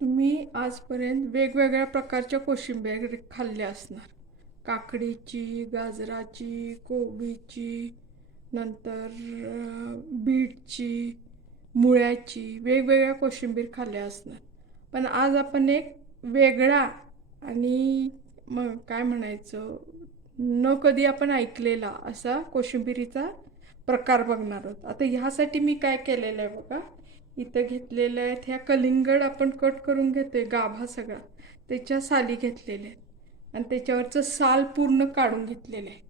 तुम्ही आजपर्यंत वेगवेगळ्या प्रकारच्या कोशिंबीर खाल्ल्या असणार. काकडीची गाजराची कोबीची नंतर बीटची मुळ्याची वेगवेगळ्या कोशिंबीर खाल्ल्या असणार. पण आज आपण एक वेगळा आणि मग काय म्हणायचं न कधी आपण ऐकलेला असा कोशिंबिरीचा प्रकार बघणार आहोत. आता ह्यासाठी मी काय केलेलं आहे बघा. इथं घेतलेल्या आहेत. ह्या कलिंगड आपण कट करून घेतो आहे गाभा सगळा. त्याच्या साली घेतलेल्या आहेत. आणि त्याच्यावरचं साल पूर्ण काढून घेतलेलं आहे.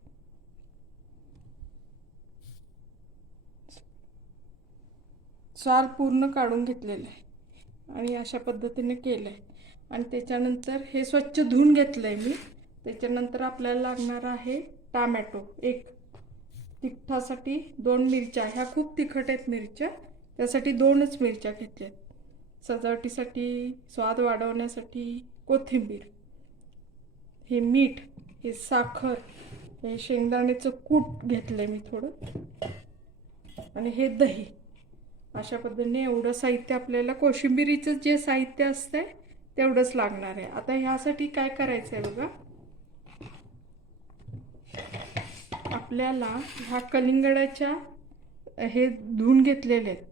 साल पूर्ण काढून घेतलेलं आहे. आणि अशा पद्धतीने केलं आहे आणि त्याच्यानंतर हे स्वच्छ धुवून घेतलं आहे मी. त्याच्यानंतर आपल्याला लागणार आहे टामॅटो. एक तिखटासाठी दोन मिरच्या. ह्या खूप तिखट आहेत मिरच्या. त्यासाठी दोनच मिरच्या घेतल्या. सजावटीसाठी स्वाद वाढवण्यासाठी कोथिंबीर. हे मीठ हे साखर हे शेंगदाण्याचं कूट घेतलं मी थोडं. आणि हे दही. अशा पद्धतीने एवढं साहित्य आपल्याला कोशिंबिरीचं जे साहित्य असतं आहे तेवढंच लागणार आहे. आता ह्यासाठी काय करायचं आहे बघा? आपल्याला ह्या कलिंगडाच्या हे धुवून घेतलेले आहेत.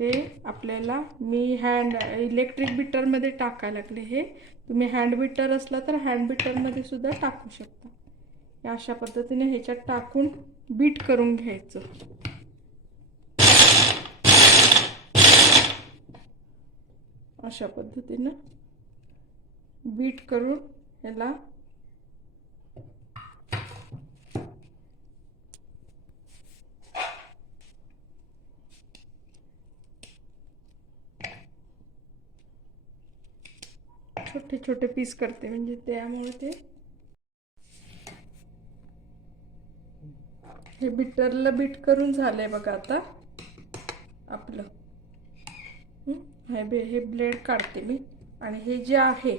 हे आपल्याला मी हँड इलेक्ट्रिक बिटरमध्ये टाकायला लागले हे. तुम्ही हँड बिटर असला तर हँड बिटरमध्ये सुद्धा टाकू शकता. अशा पद्धतीने ह्याच्यात टाकून बीट करून घ्यायचं. अशा पद्धतीनं बीट करून ह्याला छोटे छोटे पीस करते म्हणजे त्यामुळे ते हे बिटरला बीट करून झालंय बघा आता. आपलं. हे? बे हे ब्लेड काढते मी. आणि हे जे आहे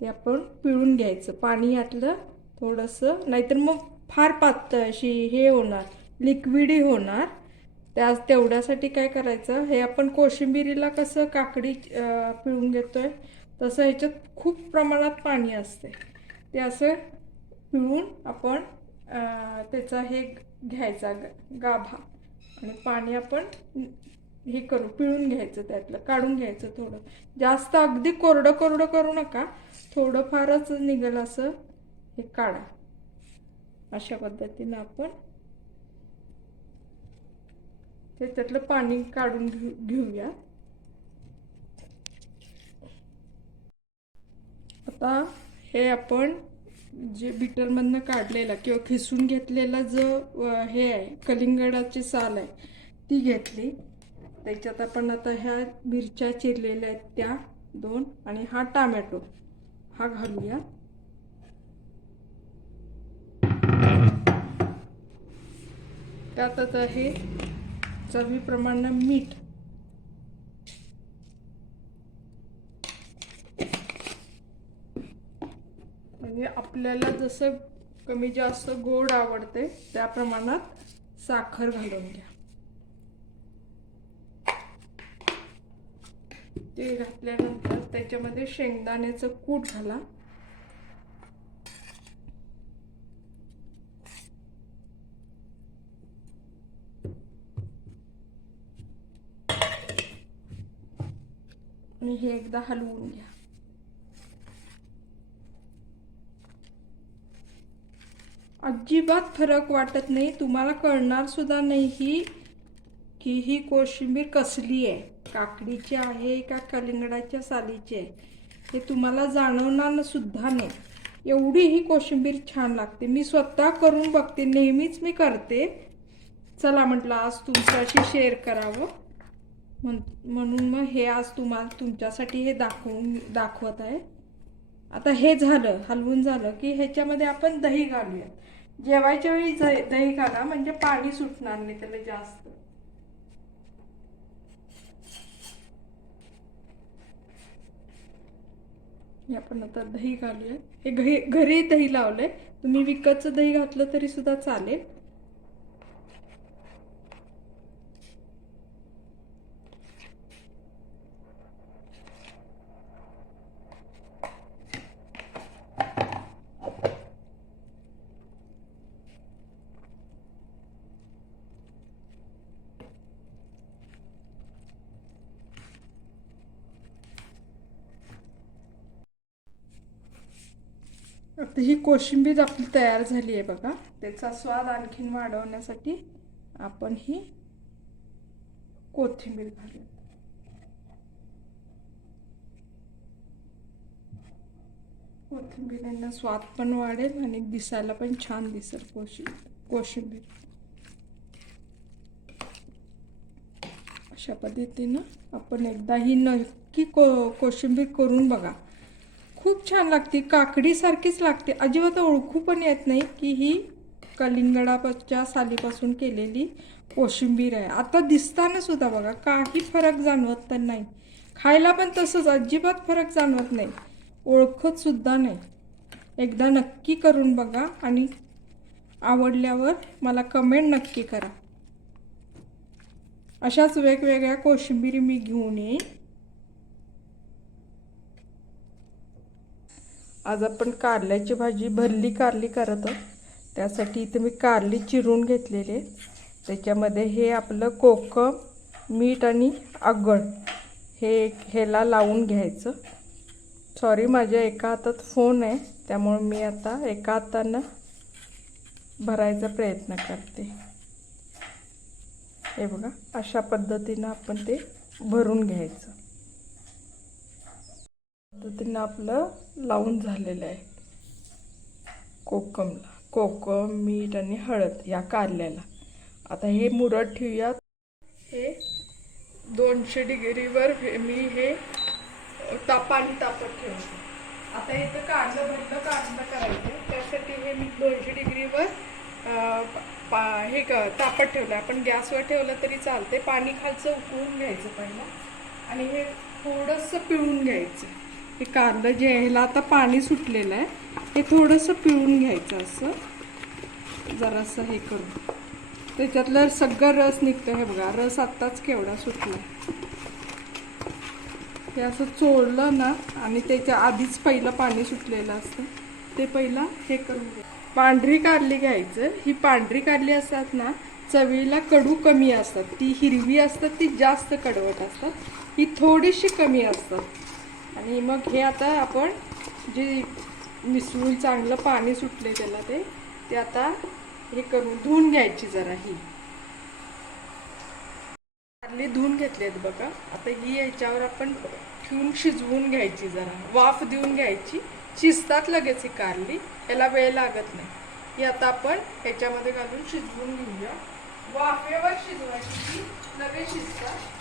ते आपण पिळून घ्यायचं. पाणी यातलं थोडंसं नाहीतर मग फार पातळ अशी हे होणार लिक्विडी होणार. त्या तेवढ्यासाठी काय करायचं? हे आपण कोशिंबिरीला कसं काकडी पिळून घेतोय? तसं ह्याच्यात खूप प्रमाणात पाणी असते. ते असं पिळून आपण त्याचा हे घ्यायचा गाभा. आणि पाणी आपण हे करू पिळून घ्यायचं त्यातलं काढून घ्यायचं थोडं. जास्त अगदी कोरडं कोरडं करू नका. थोडंफारच निघेल असं हे काढा. अशा पद्धतीनं आपण ते त्यातलं पाणी काढून घेऊ घेऊया. आता हे आपण जे बिटरमधनं काढलेला किंवा खिसून घेतलेला जो हे आहे कलिंगडाची साल आहे ती घेतली. त्याच्यात आपण आता ह्या मिरच्या चिरलेल्या आहेत त्या दोन आणि हा टामॅटो. हा घालूया. त्यात आता हे चवीप्रमाणे मीठ म्हणजे आपल्याला जसं कमी जास्त गोड आवडते त्या प्रमाणात साखर घालून घ्या. ते घातल्यानंतर त्याच्यामध्ये शेंगदाण्याचं कूट घाला. आणि हे एकदा हलवून घ्या. अजिबात फरक वाटत नाही. तुम्हाला कळणार सुद्धा नाही ही की ही कोशिंबीर कसली आहे. काकडीची आहे का कलिंगडाच्या सालीची आहे? हे तुम्हाला जाणवणार सुद्धा नाही. एवढी ही कोशिंबीर छान लागते. मी स्वतः करून बघते. नेहमीच मी करते. चला म्हटलं आज तुमच्याशी शेअर करावं. म्हण म्हणून मग हे आज तुम्हाला तुमच्यासाठी हे दाखवून दाखवत आहे. आता हे झालं हलवून झालं की ह्याच्यामध्ये आपण दही घालूया. जेवायच्या वेळी दही घाला म्हणजे पाणी सुटणार नाही त्याला जास्त. हे आपण आता दही घालूया हे घरी घरी दही लावलंय. तुम्ही विकतचं दही घातलं तरी सुद्धा चालेल. आता ही कोशिंबीर आपली तयार झाली आहे बघा. त्याचा स्वाद आणखीन वाढवण्यासाठी आपण ही कोथिंबीर घालू कोथिंबीरांना स्वाद पण वाढेल आणि दिसायला पण छान दिसेल कोशि कोशिंबीर. अशा पद्धतीनं आपण एकदा ही नक्की को कोशिंबीर करून बघा. खूप छान लागते काकडीसारखीच लागते. अजिबात ओळखू पण येत नाही की ही कलिंगडाच्या सालीपासून केलेली कोशिंबीर आहे. आता दिसताना सुद्धा बघा काही फरक जाणवत तर नाही. खायला पण तसंच अजिबात फरक जाणवत नाही. ओळखत सुद्धा नाही. एकदा नक्की करून बघा आणि आवडल्यावर मला कमेंट नक्की करा. अशाच वेगवेगळ्या कोशिंबिरी मी घेऊन येईन. आज आपण कारल्याची भाजी भरली कारली करत आहोत. त्यासाठी इथे मी कारली चिरून घेतलेली आहे. त्याच्यामध्ये हे आपलं कोकम मीठ आणि आगळ हे ह्याला लावून घ्यायचं. सॉरी माझ्या एका हातात फोन आहे. त्यामुळे मी आता एका हातानं भरायचा प्रयत्न करते. हे बघा अशा पद्धतीनं आपण ते भरून घ्यायचं. पद्धतीनं आपलं लावून झालेलं आहे कोकमला. कोकम मीठ आणि हळद या कारल्याला. आता हे मुरत ठेवूयात. हे दोनशे डिग्रीवर हे- मी हे तापाने पाणी तापत ठेवते. आता इथं कांदा भरलं कांदा करायचं त्यासाठी हे मी दोनशे डिग्रीवर पा हे क तापत ठेवलं आपण गॅसवर ठेवलं तरी चालते पाणी खालचं उकळून घ्यायचं पहिलं. आणि हे थोडंसं पिळून घ्यायचं. हे कांदा जे आहे ह्याला आता पाणी सुटलेलं आहे. हे थोडंसं पिळून घ्यायचं असं. जरासं हे करून. त्याच्यातलं सगळं रस निघतं हे बघा. रस आत्ताच केवढा सुटला हे असं चोळलं ना आणि त्याच्या आधीच पहिलं पाणी सुटलेलं असतं. ते पहिला हे करून घ्या. पांढरी कारली घ्यायचं. ही पांढरी कारली असतात ना चवीला कडू कमी असतात. ती हिरवी असतात ती जास्त कडवट असतात. ही थोडीशी कमी असतात. आणि मग हे आता आपण जे मिसळून चांगलं पाणी सुटले त्याला ते ते आता हे करून धुवून घ्यायची जरा ही. कारली धुवून घेतलेत बघा. आता ही याच्यावर आपण ठेवून शिजवून घ्यायची जरा. वाफ देऊन घ्यायची. शिजतात लगेच ही कारली. याला वेळ लागत नाही. ही आता आपण ह्याच्यामध्ये घालून शिजवून घेऊया. वाफेवर शिजवायची ती. लगेच शिजतात.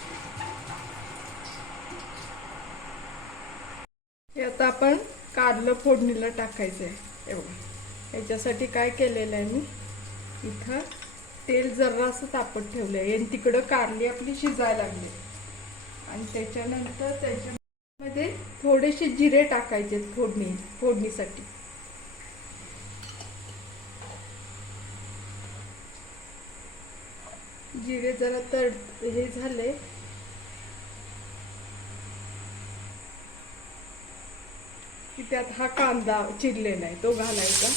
आता आपण कारलं फोडणीला टाकायचं आहे एवढं. याच्यासाठी काय केलेलं आहे मी? इथं तेल जरासं तापत ठेवलं आहे आणि तिकडं कारली आपली शिजायला लागली. आणि त्याच्यानंतर त्याच्यामध्ये थोडेसे जिरे टाकायचे फोडणी फोडणीसाठी. जिरे जरा तड हे झाले. की त्यात हा कांदा चिरलेला आहे तो घालायचा.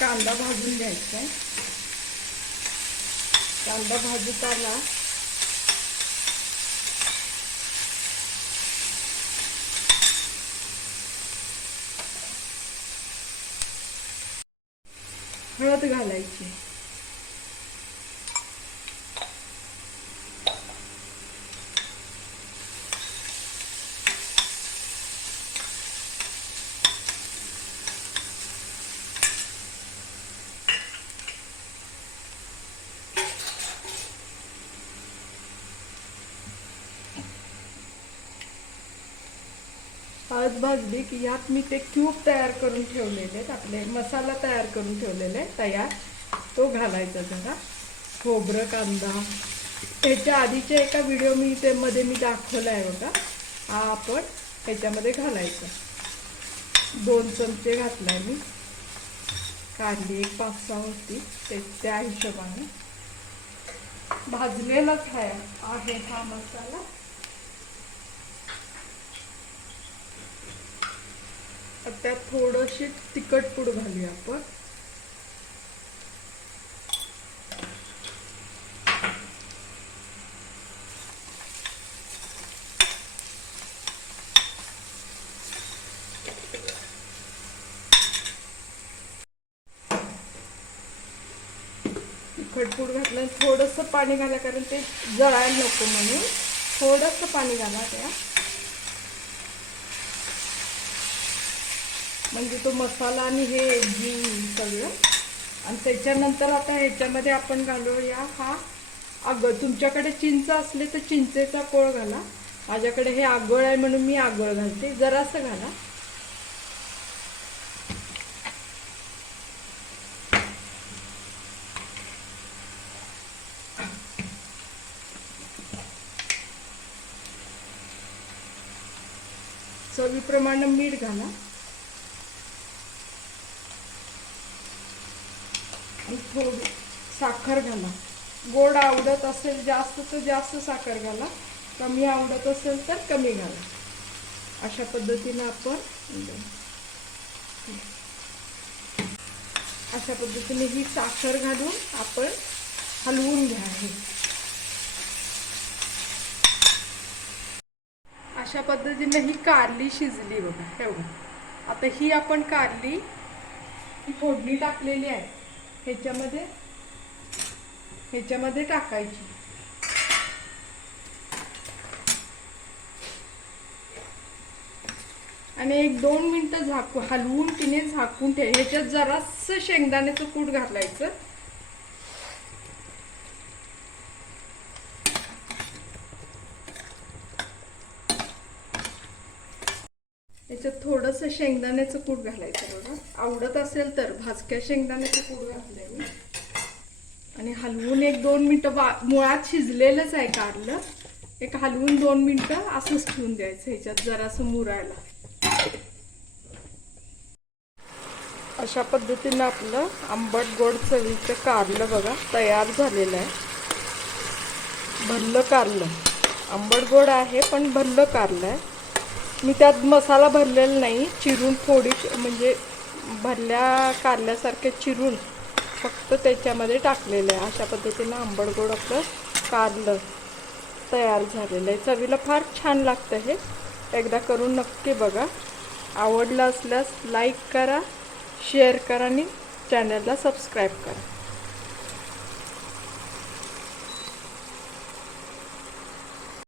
कांदा भाजून घ्यायचा आहे. कांदा भाजत आला हळद घालायची आज भाजली की यात मी ते क्यूब तयार करून ठेवलेले आहेत आपले मसाला तयार करून ठेवलेले आहे तयार. तो घालायचा जरा. खोबरं कांदा. त्याच्या आधीच्या एका व्हिडिओ मी ते मध्ये मी दाखवला आहे बघा. हा आपण ह्याच्यामध्ये घालायचा. दोन चमचे घातला मी. कांदी एक पाच सहा होती ते त्या हिशोबाने. भाजलेलाच आहे हा मसाला. त्यात थोडीशी तिखट पूड घालूया आपण. तिखटपूड घातलं थोडंसं पाणी घाला कारण ते जळायला नको म्हणून. थोडंसं पाणी घाला त्या म्हणजे तो मसाला आणि हे सगळं. आणि त्याच्यानंतर आता ह्याच्यामध्ये आपण घालूया हा आगळ. तुमच्याकडे चिंच असले तर चिंचेचा कोळ घाला. माझ्याकडे हे आगळ आहे म्हणून मी आगळ घालते. जरासं घाला. चवीप्रमाणे मीठ घाला. आणि थोडी साखर घाला. गोड आवडत असेल जास्त तर जास्त साखर घाला. कमी आवडत असेल तर कमी घाला. अशा पद्धतीनं आपण अशा पद्धतीने ही साखर घालून आपण हलवून घ्या अशा पद्धतीने ही कारली शिजली बघा. हे बघा. आता ही आपण कारली ही फोडणी टाकलेली आहे. ह्याच्यामध्ये ह्याच्यामध्ये टाकायची. आणि एक दोन मिनटं झाकू हलवून तिने झाकून ठेव. ह्याच्यात जरासं शेंगदाण्याचं कूट घालायचं. थोडंसं शेंगदाण्याचं कूट घालायचं बघा. आवडत असेल तर भाजक्या शेंगदाण्याचं कूट घातलंय मी. आणि हलवून एक दोन मिनटं बा मुळात शिजलेलंच आहे कारलं. एक हलवून दोन मिनटं असंच ठेवून द्यायचं ह्याच्यात जरासं मुरायला. अशा पद्धतीनं आपलं आंबट गोड चवीचं कारलं बघा तयार झालेलं आहे. भरलं कारलं. आंबट गोड आहे पण भरलं कारलं आहे. मी त्यात मसाला भरलेला नाही चिरून थोडी म्हणजे भरल्या कारल्यासारखे चिरून फक्त त्याच्यामध्ये टाकलेलं आहे. अशा पद्धतीनं आंबट गोड आपलं कारलं तयार झालेलं आहे. चवीला फार छान लागतं हे. एकदा करून नक्की बघा. आवडलं असल्यास लाईक करा शेअर करा आणि चॅनलला सबस्क्राईब करा.